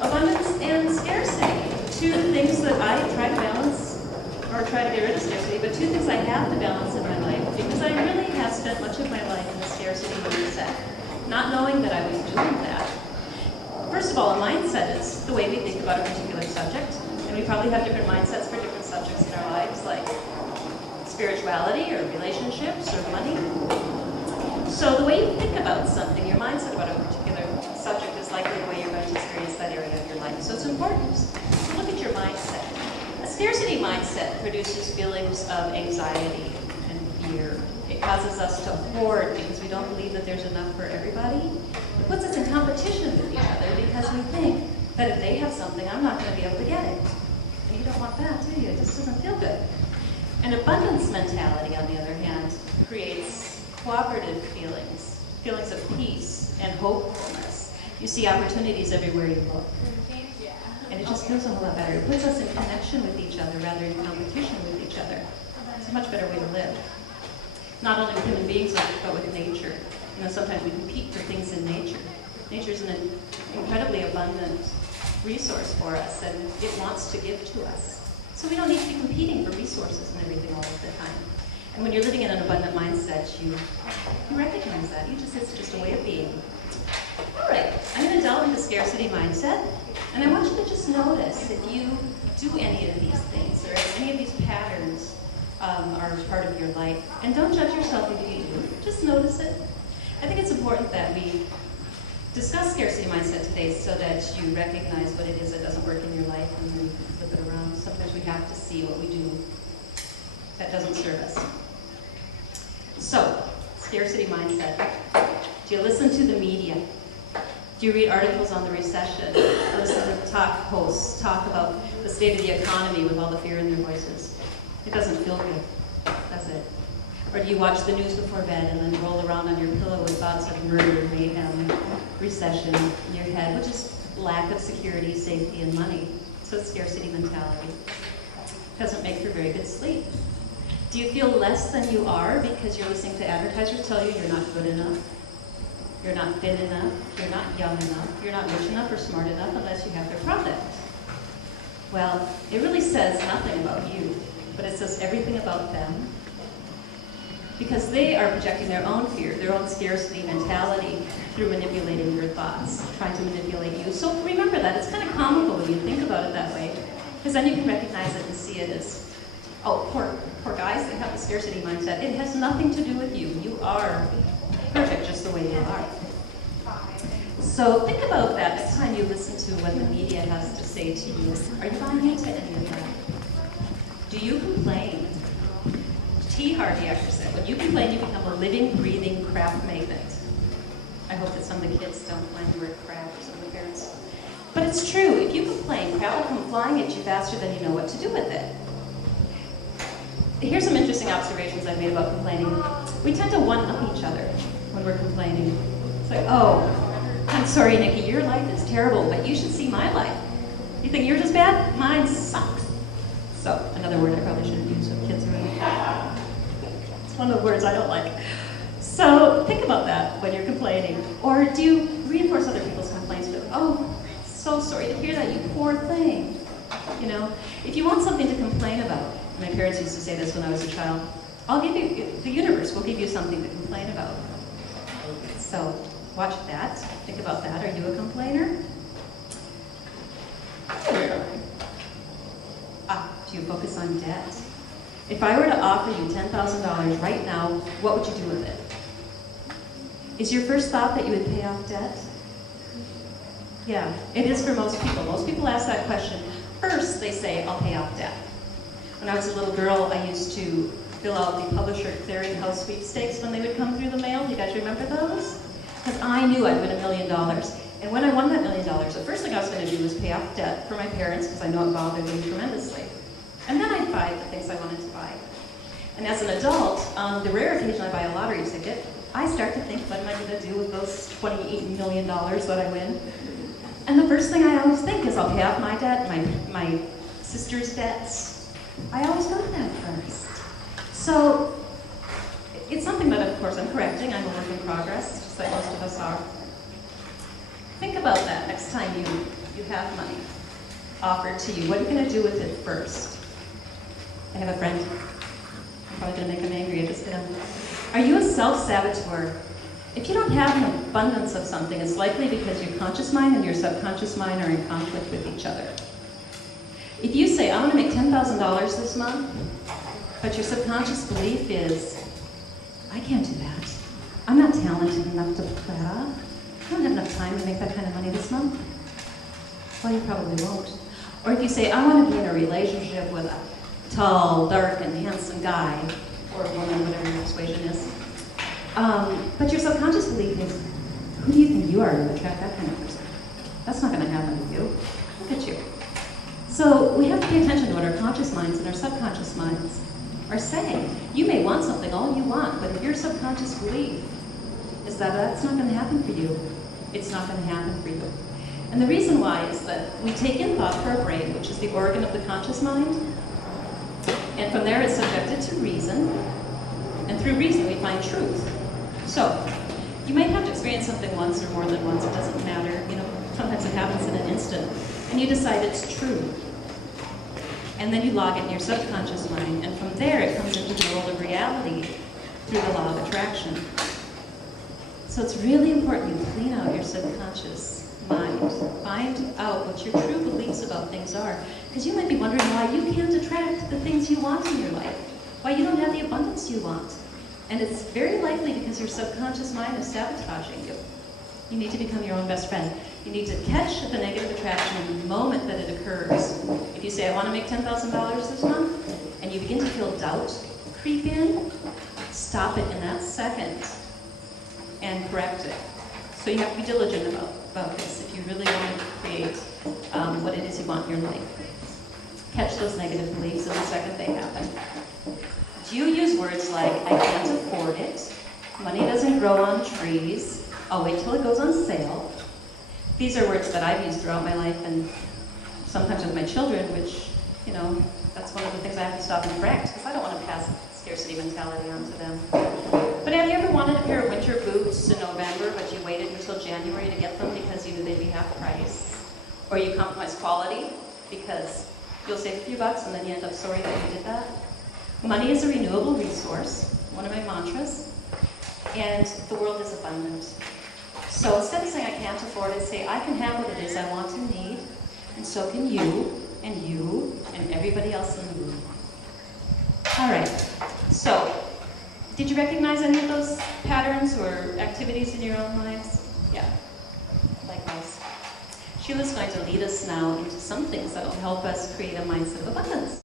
Abundance and scarcity. Two things that I try to balance, or try to get rid of scarcity, but two things I have to balance in my life, because I really have spent much of my life in the scarcity mindset, not knowing that I was doing that. First of all, a mindset is the way we think about a particular subject, and we probably have different mindsets for different subjects in our lives, like spirituality, or relationships, or money. So the way you think about something, your mindset about a particular subject is likely the way you're going to experience that area of your life. So it's important to look at your mindset. A scarcity mindset produces feelings of anxiety and fear. It causes us to hoard because we don't believe that there's enough for everybody. It puts us in competition with each other because we think that if they have something, I'm not going to be able to get it. And you don't want that, do you? It just doesn't feel good. An abundance mentality, on the other hand, creates cooperative feelings, feelings of peace and hopefulness. You see opportunities everywhere you look. And it just feels a whole lot better. It puts us in connection with each other rather than competition with each other. It's a much better way to live. Not only with human beings, but with nature. You know, sometimes we compete for things in nature. Nature is an incredibly abundant resource for us, and it wants to give to us. So we don't need to be competing for resources and everything all of the time. And when you're living in an abundant mindset, you recognize that. It's just a way of being. All right, I'm going to delve into scarcity mindset, and I want you to just notice if you do any of these things, or if any of these patterns are part of your life. And don't judge yourself if you do. Just notice it. I think it's important that we discuss scarcity mindset today so that you recognize what it is that doesn't work in your life and then flip it around. Sometimes we have to see what we do that doesn't serve us. So, scarcity mindset. Do you listen to the media? Do you read articles on the recession? Listen to talk hosts talk about the state of the economy with all the fear in their voices? It doesn't feel good, does it? Or do you watch the news before bed and then roll around on your pillow with thoughts of murder, mayhem, recession in your head, which is lack of security, safety, and money? So it's scarcity mentality. Doesn't make for very good sleep. Do you feel less than you are because you're listening to advertisers tell you you're not good enough, you're not fit enough, you're not young enough, you're not rich enough or smart enough unless you have their product? Well, it really says nothing about you, but it says everything about them, because they are projecting their own fear, their own scarcity mentality through manipulating your thoughts, trying to manipulate you. So remember that. It's kind of comical when you think about it that way, because then you can recognize it and see it as, oh, poor guys, they have a scarcity mindset. It has nothing to do with you. You are perfect just the way you are. So think about that next time you listen to what the media has to say to you. Are you buying into any of that? Do you complain? T. Harvey Eker said, when you complain, you become a living, breathing crap magnet. I hope that some of the kids don't find the word crap, or some of the parents. But it's true. If you complain, crap will come flying at you faster than you know what to do with it. Here's some interesting observations I've made about complaining. We tend to one-up each other when we're complaining. It's like, oh, I'm sorry, Nikki, your life is terrible, but you should see my life. You think yours is bad? Mine sucks. So, another word I probably shouldn't use with kids around. It's one of the words I don't like. So, think about that when you're complaining. Or do you reinforce other people's complaints with, oh, so sorry to hear that, you poor thing. You know, if you want something to complain about, my parents used to say this when I was a child, I'll give you, the universe will give you something to complain about. So, watch that. Think about that. Are you a complainer? Do you focus on debt? If I were to offer you $10,000 right now, what would you do with it? Is your first thought that you would pay off debt? Yeah, it is for most people. Most people ask that question. First, they say, I'll pay off debt. When I was a little girl, I used to fill out the publisher clearinghouse sweepstakes when they would come through the mail. You guys remember those? Because I knew I'd win $1 million. And when I won that $1 million, the first thing I was going to do was pay off debt for my parents, because I know it bothered them tremendously. And then I'd buy the things I wanted to buy. And as an adult, the rare occasion I buy a lottery ticket, I start to think, what am I going to do with those $28 million that I win? And the first thing I always think is I'll pay off my debt, my sister's debts. I always go to that first. So it's something that, of course, I'm correcting. I'm a work in progress, just like most of us are. Think about that next time you have money offered to you. What are you going to do with it first? I have a friend. I'm probably going to make him angry. I just hit him. Are you a self-saboteur? If you don't have an abundance of something, it's likely because your conscious mind and your subconscious mind are in conflict with each other. If you say, I want to make $10,000 this month, but your subconscious belief is, I can't do that. I'm not talented enough to pull that off. I don't have enough time to make that kind of money this month. Well, you probably won't. Or if you say, I want to be in a relationship with a tall, dark, and handsome guy, or woman, whatever your persuasion is, but your subconscious belief is, who do you think you are to attract that kind of person? That's not going to happen to you. Look at you. So we have to pay attention to what our conscious minds and our subconscious minds are saying. You may want something all you want, but if your subconscious belief is that that's not going to happen for you, it's not going to happen for you. And the reason why is that we take in thought for our brain, which is the organ of the conscious mind, and from there it's subjected to reason, and through reason we find truth. So, you might have to experience something once or more than once, it doesn't matter. You know, sometimes it happens in an instant, and you decide it's true. And then you log it in your subconscious mind, and from there it comes into the world of reality through the law of attraction. So it's really important you clean out your subconscious mind. Find out what your true beliefs about things are. Because you might be wondering why you can't attract the things you want in your life. Why you don't have the abundance you want. And it's very likely because your subconscious mind is sabotaging you. You need to become your own best friend. You need to catch the negative attraction in the moment that it occurs. If you say, I want to make $10,000 this month, and you begin to feel doubt creep in, stop it in that second and correct it. So you have to be diligent about this if you really want to create what it is you want in your life. Catch those negative beliefs in the second they happen. Do you use words like, I can't afford it, money doesn't grow on trees, I'll wait till it goes on sale? These are words that I've used throughout my life, and sometimes with my children, which, you know, that's one of the things I have to stop and correct, because I don't want to pass scarcity mentality on to them. But have you ever wanted a pair of winter boots in November, but you waited until January to get them because you knew they'd be half price? Or you compromise quality because you'll save a few bucks and then you end up sorry that you did that? Money is a renewable resource, one of my mantras, and the world is abundant. So instead of saying I can't afford it, say I can have what it is I want and need, and so can you, and everybody else in the room. All right, so did you recognize any of those patterns or activities in your own lives? Yeah, likewise. Sheila's going to lead us now into some things that will help us create a mindset of abundance.